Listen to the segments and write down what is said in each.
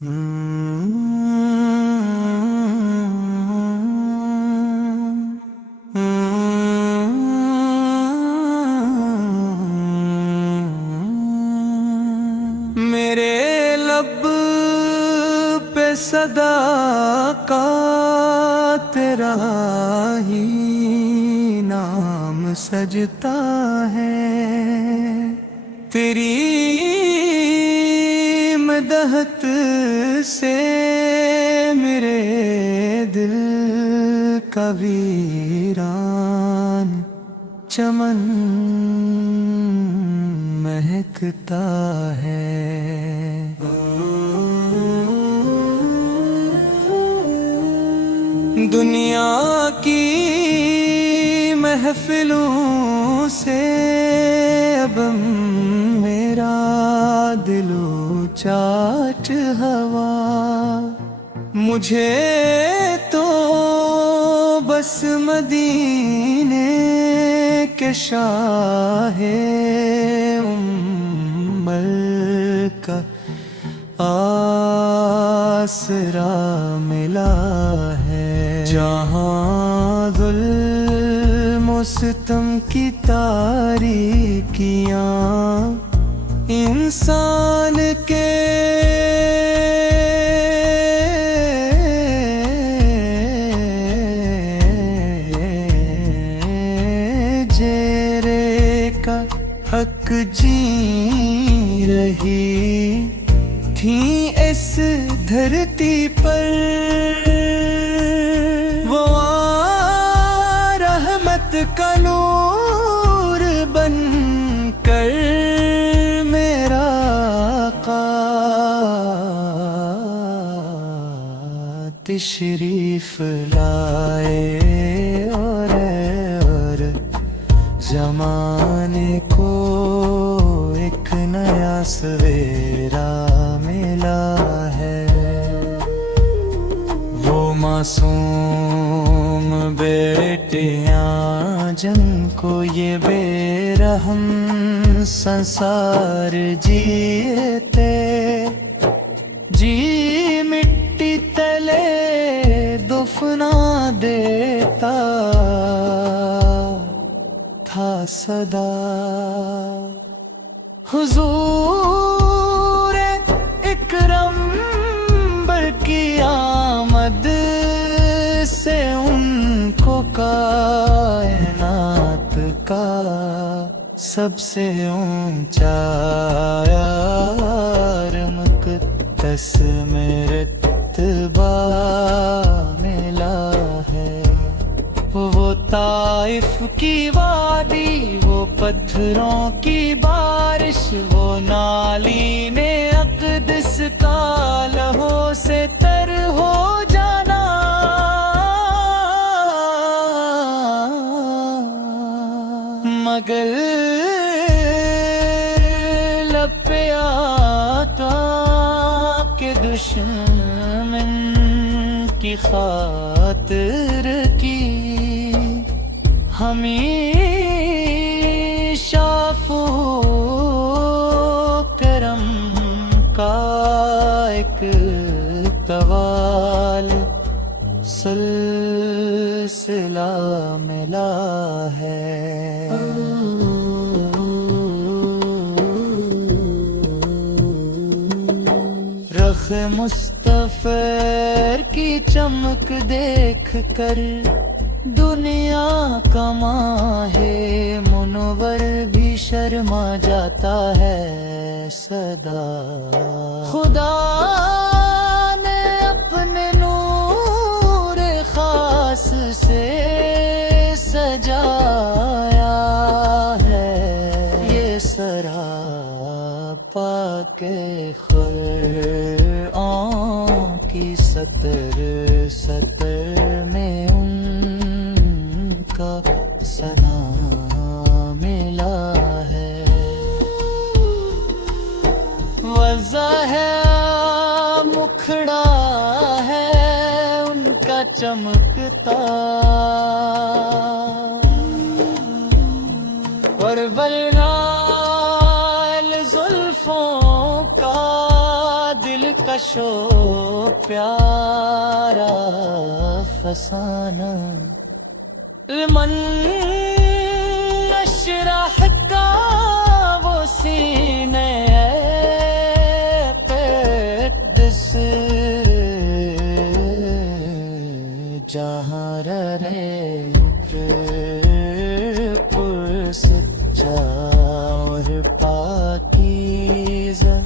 میرے لب پہ صدا کا تیرا ہی نام سجتا ہے، تیری مدحت سے میرے دل کا ویران چمن مہکتا ہے۔ دنیا کی محفلوں سے اب میرا دل چاٹ ہوا، مجھے تو بس مدینے کے شاہ امل کا آسرا ملا ہے، جہاں ظلم و ستم کی تاریکیاں انسان کے جیرے کا حق جی رہی تھیں اس دھرتی پر، وہ رحمت کا نور بن کر میرا آقا تشریف لائے اور زمانے کو ایک نیا سویرا ملا ہے۔ وہ معصوم بیٹیاں جن کو یہ بے رحم سنسار جیتے، جی مٹی تلے دفنا دیتا تھا صدا، حضور اکرم کی آمد سے ان کو کائنات کا سب سے اونچا مقدس مرتبہ ملا ہے۔ وہ طائف کی وادی، وہ پتھروں کی بارش، وہ نالین اقدس کا لہو سے تر ہو جانا، مگر لب پہ آقا کے دشمن کی خاطر کی ہمیشہ کرم کا ایک طوال سلسلہ ملا ہے۔ رخ مصطفی کی چمک دیکھ کر دنیا کا ماہ منور بھی شرما جاتا ہے صدا، خدا نے اپنے نور خاص سے سجایا ہے یہ سراپا کے خرعوں کی سطر سطر میں ان کا ثنا ملا ہے، وضع ہے مکھڑا ہے ان کا چمکتا، اور ورنہ زلفوں کا دل کشو پیارا فسانہ لمن نشرح کا وہ سینے قدس جہاں رہے پرسچا اور پاکیزہ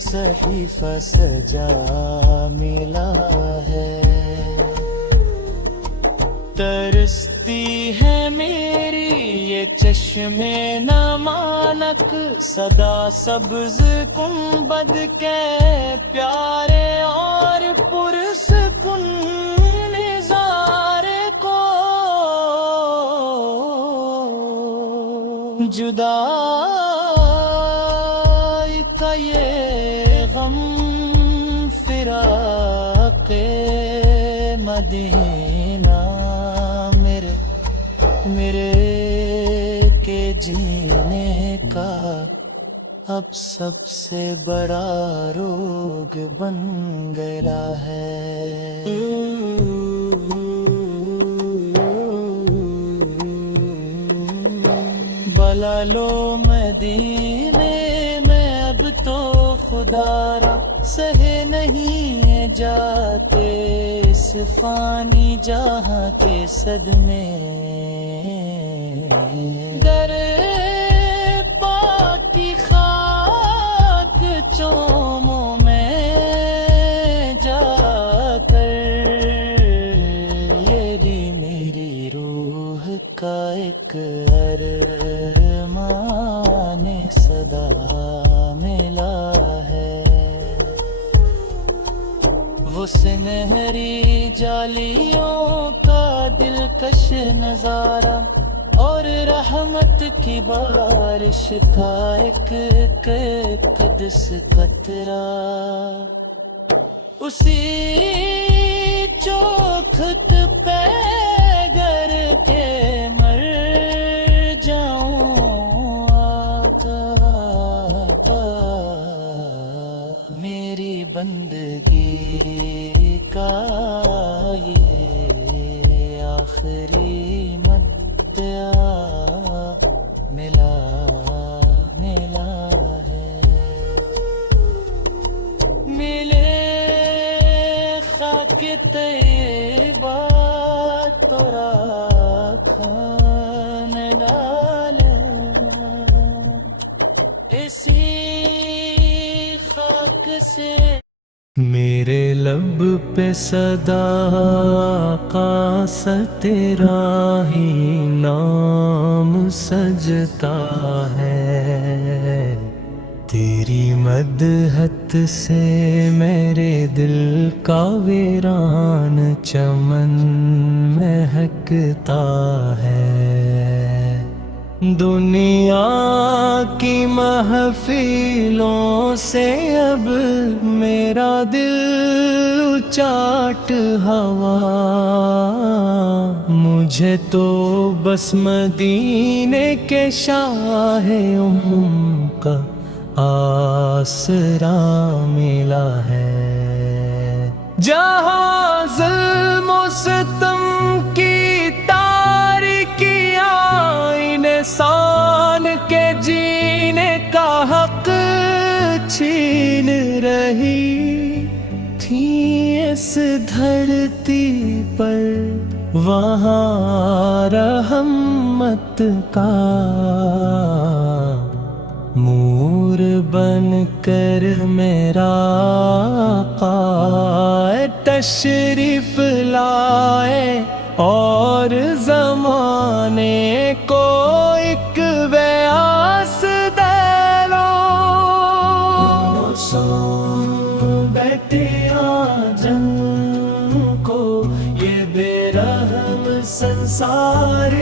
صحیفہ سجا ملا ہے ترستی ہے میری یہ چشم نمانک صدا سبز گنبد کے پیارے اور پرسکون نظارے کو جدائی کا یہ غم فراق مدینہ میرے کے جینے کا اب سب سے بڑا روگ بن گیا ہے بلا لو مدینے میں اب تو خدا را سہے نہیں جاتے اس فانی جہاں کے صدمے در پاک کی خاک چوموں میں جا کر یہ میری روح کا ایک ارمان صدا ملا ہے وہ سنہری جالیوں کا دلکش نظارہ اور رحمت کی بارش تھا ایک قدس قطرہ اسی چوکھٹ پہ گر کے مر جاؤں آقا میری بندگی کا یہ آخری ملا ہے ملے خاک طیبہ تو راکھن ڈالا اسی خاک سے میرے لب پہ صدا سے تیرا ہی نام سجتا ہے تیری مدحت سے میرے دل کا ویران چمن مہکتا ہے دنیا کی محفلوں سے اب میرا دل چاٹ ہوا مجھے تو بس مدینے کے شاہ کا آسرا ملا ہے جہاں ظلم و ستم کی تاریکیاں انسان کے جینے کا حق چھین رہی تھی اس دھرتی پر وہاں رحمت کا مور بن کر میرا آقا تشریف لائے اور زمانے کو ایک بیاس دلو سو بیٹھے جن کو یہ بے رحم سنسار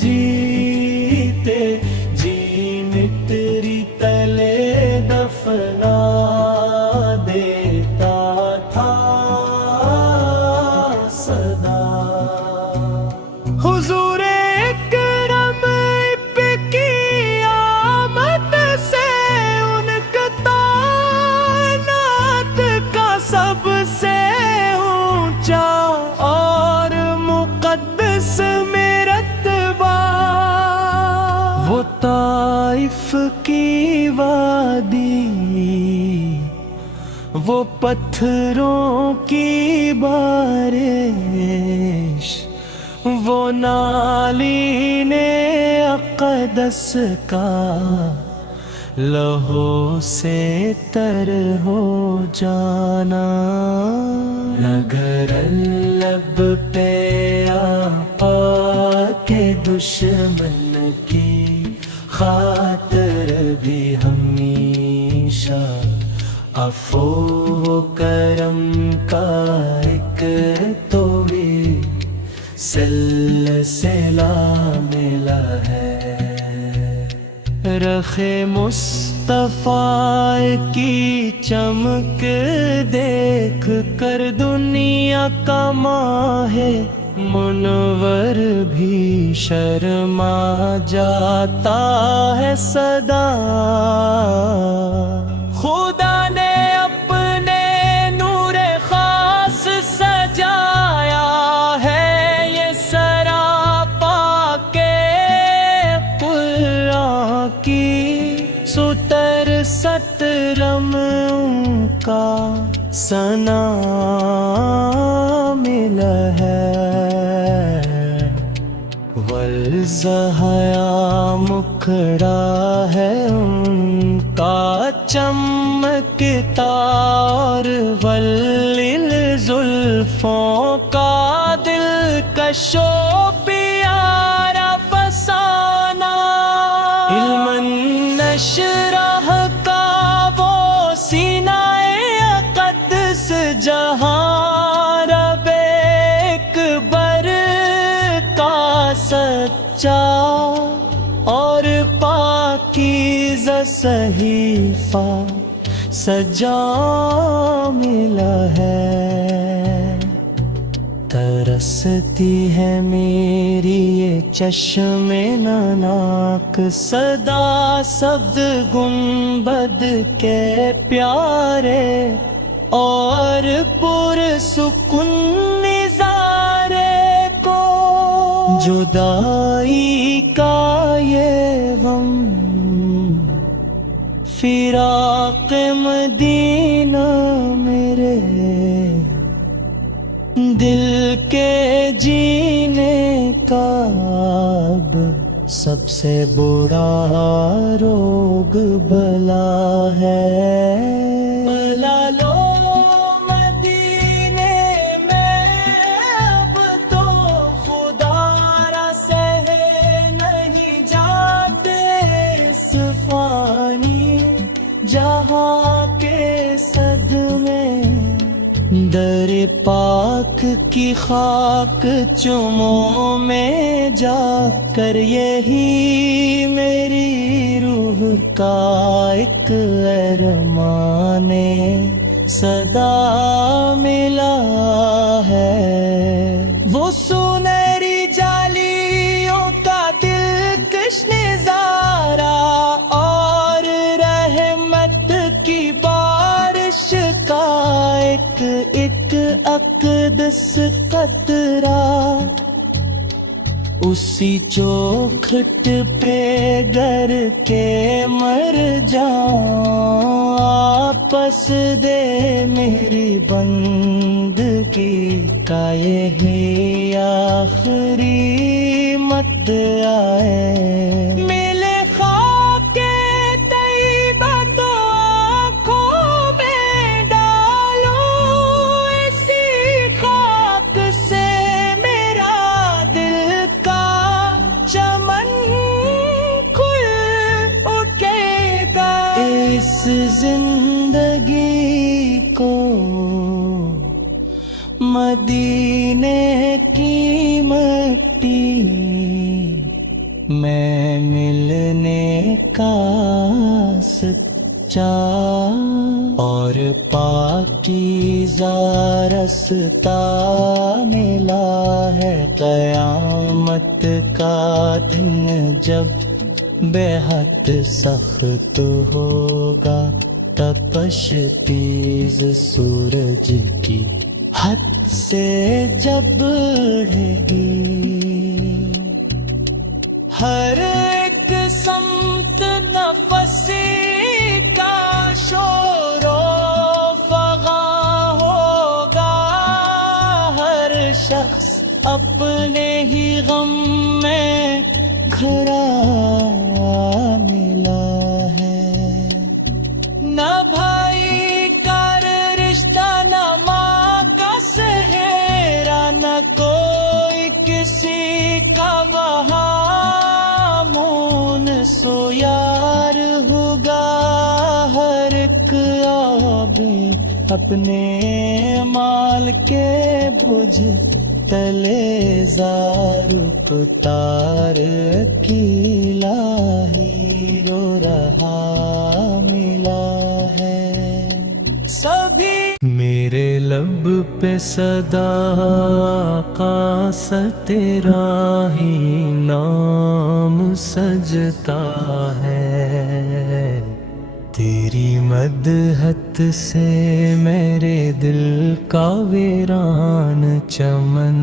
جیتے جی مٹری تلے دفنا دیتا تھا صدا حضور اکرم پہ کی آمد سے ان کا تعینات کا سب سے اونچا اور مقدس میرا رتبہ، وہ طائف کی وادی، وہ پتھروں کی بارش، وہ نالین اقدس کا لہو سے تر ہو جانا، نگر لب پہ آقا کے دشمن کی خاطر بھی ہمیشہ عفو و کرم کا ایک طویل سلسلہ ملا ہے، رخ مصطفیٰ کی چمک دیکھ کر دنیا کا ماہ منور بھی شرما جاتا ہے سدا، خدا نے اپنے نور خاص سجایا ہے یہ سراپا کے قرآن کی، ستر سترم کا ثنا ملا ہے، والزہیا مکھڑا ہے ان کا چمکتا، اور واللیل زلفوں کا دلکش و پیارا فسانہ، علم نشرح کا وہ سینہ اقدس جہاں رب اکبر کا سچا اور پاکیزہ صحیفہ سجا ملا ہے، ترستی ہے میری یہ چشم ناک صدا سبز گنبد کے پیارے اور پرسکون نظارے کو، جدائی کا یہ غم فراق مدینہ میرے دل کے جینے کا اب سب سے برا روگ بلا ہے، بلا لو مدینے میں اب تو خدا را سہے نہیں جاتے اس فانی جہاں کے صدمے، در پاک کی خاک چمو میں جا کر یہی میری روح کا ایک ارمان صدا ملا ہے، وہ سنہری جالیوں کا دلکش نظارہ اور رحمت کی بارش کا ایک اقدس قطرہ، اسی چوکھٹ پہ گر کے مر جاؤں، آپس دے میری بندگی کا یہی آخری مت آئے، ملے خاک طیبہ تو آنکھوں میں ڈالو، اسی خاک سے میرا دل کا چمن کھل اٹھے گا، اس زندگی کو مدینے کی مٹی میں ملنے کا سچا اور پاکیزہ رستہ ملا ہے، قیامت کا دن جب بے حد سخت ہوگا، تپش تیز سورج کی حد سے جب بڑھے گی، ہر ایک سمت نفسی کا شور و فغاں ہوگا، ہر شخص اپنے ہی غم میں گھرا ملا ہے، نہ بھائی کا رشتہ، نہ ماں کا سہرا، نہ کوئی کسی کا وہاں مون سو یار ہوگا، ہر ایک آبی اپنے مال کے بجھ تلے زارو کتار کی لاہی رو رہا ملا ہے، سبھی میرے لب پہ صدا کا تیرا ہی نام سجتا ہے، تیری مدحت سے میرے دل کا ویران چمن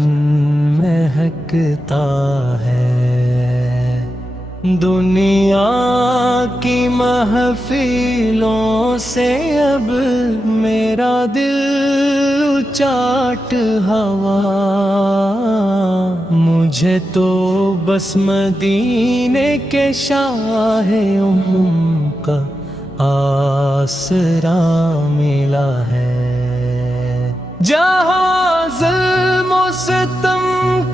مہکتا ہے، دنیا کی محفلوں سے اب میرا دل چاٹ ہوا، مجھے تو بس مدینے کے شاہ کا آسرا ملا ہے، جہاں ظلم و ستم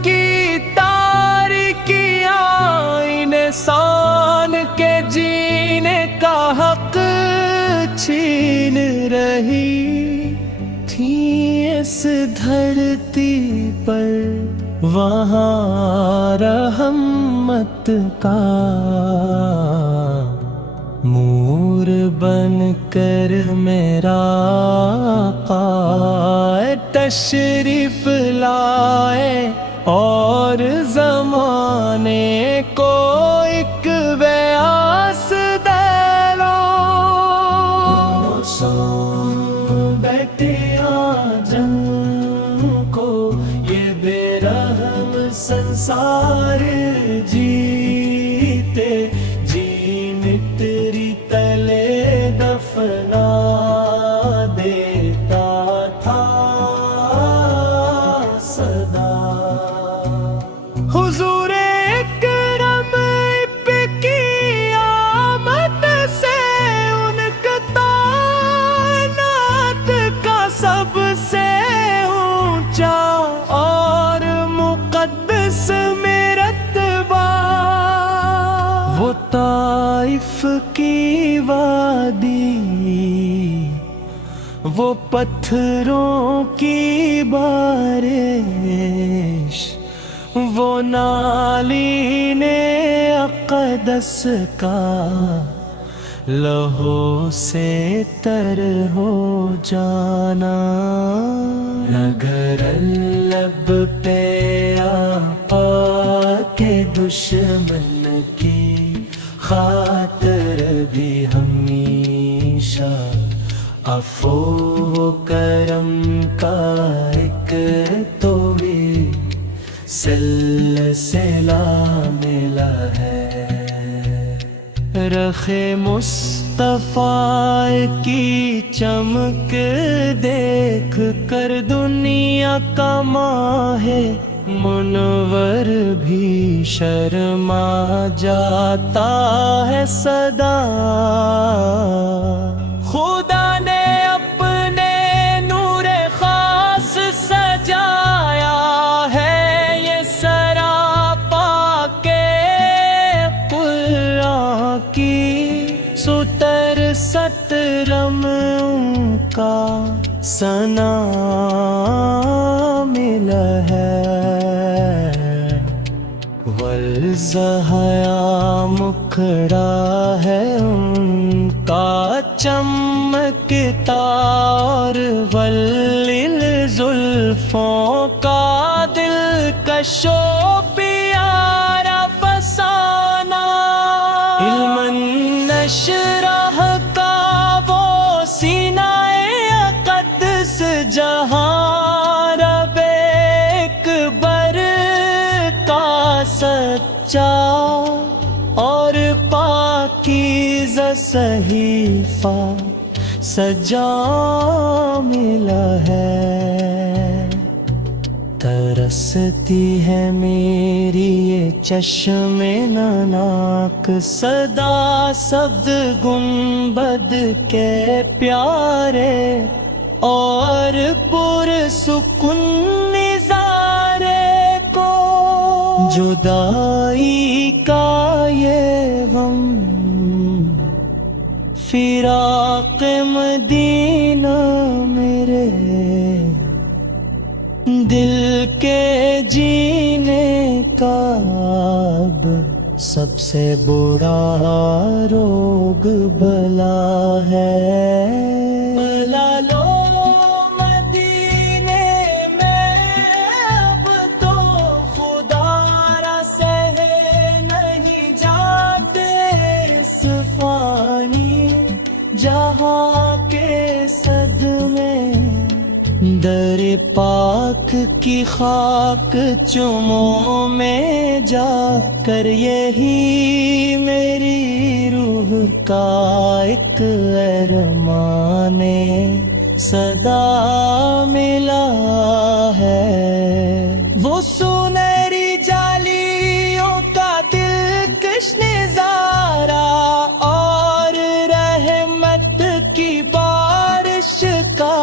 کی تاریکیاں انسان کے جینے کا حق چھین رہی تھی اس دھرتی پر، وہاں رحمت کا نور بن کر میرا آقا تشریف لائے، اور زمانے کو ایک بیاس دلو، سن بیٹھے جن کو یہ بے رحم سنسار جیتے جی مٹری تلے دفنا دیتا تھا صدا، حضور اکرم پہ کی آمد سے ان کا کائنات کا سب سے اونچا اور مقدس میں رتبہ، وہ طائف کی وادی، وہ پتھروں کی بارش، وہ نالین اقدس کا لہو سے تر ہو جانا، اگر لب پہ آقا کے دشمن کی خاطر بھی ہمیشہ عفو و کرم کا ایک تو بھی سلسلہ ملا ہے، رخ مصطفیٰ کی چمک دیکھ کر دنیا کا ماہ منور بھی شرما جاتا ہے صدا، خدا نے اپنے نور خاص سجایا ہے یہ سراپا کے قرآن کی، ستر سترم کا ثنا ملا ہے، والزہیا مکھڑا ہے ان کا چمکتا، اور واللیل زلفوں کا دلکش و پیارا فسانہ، علم نشرح کا وہ جہاں رب ایک بر کا سچا اور پاکیزہ صحیفہ سجا ملا ہے۔ ترستی ہے میری یہ چشم ناک صدا سبز گنبد کے پیارے اور پرسکون نظارے کو، جدائی کا یہ غم فراق مدینہ میرے دل کے جینے کا اب سب سے بڑا روگ بلا ہے۔ بلا لو مدینے میں اب تو خدا را سہے نہیں جاتے اس فانی جہاں کے صدمے، در پاک کی خاک چمو میں جا کر یہی میری روح کا ایک ارمان صدا ملا ہے۔ وہ سنہری جالیوں کا دلکش نظارہ اور رحمت کی بارش کا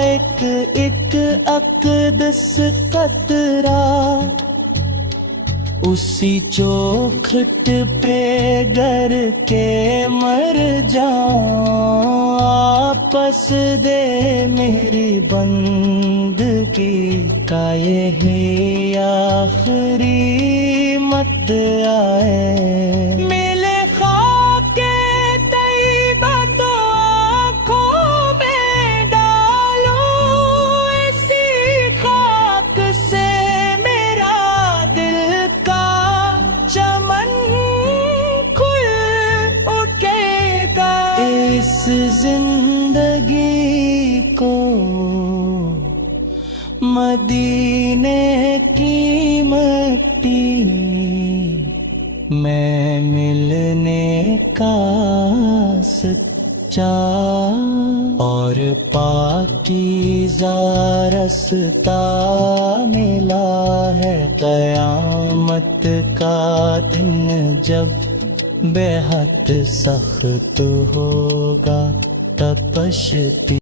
ایک اقدس قطرہ، اسی چوکھٹ پہ گر کے مر جاؤں، آپس دے میری بندگی کا یہی آخری مت آئے۔ ملے خاک طیبہ تو آنکھوں میں ڈالوں، اسی خاک سے میرا دل کا چمن کھل اٹھے گا۔ اس زندگی کو مدینے کی مٹی میں ملنے کا سچا اور پاکیزہ رستہ ملا ہے۔ قیامت کا دن جب بے حد سخت ہوگا، تپشتی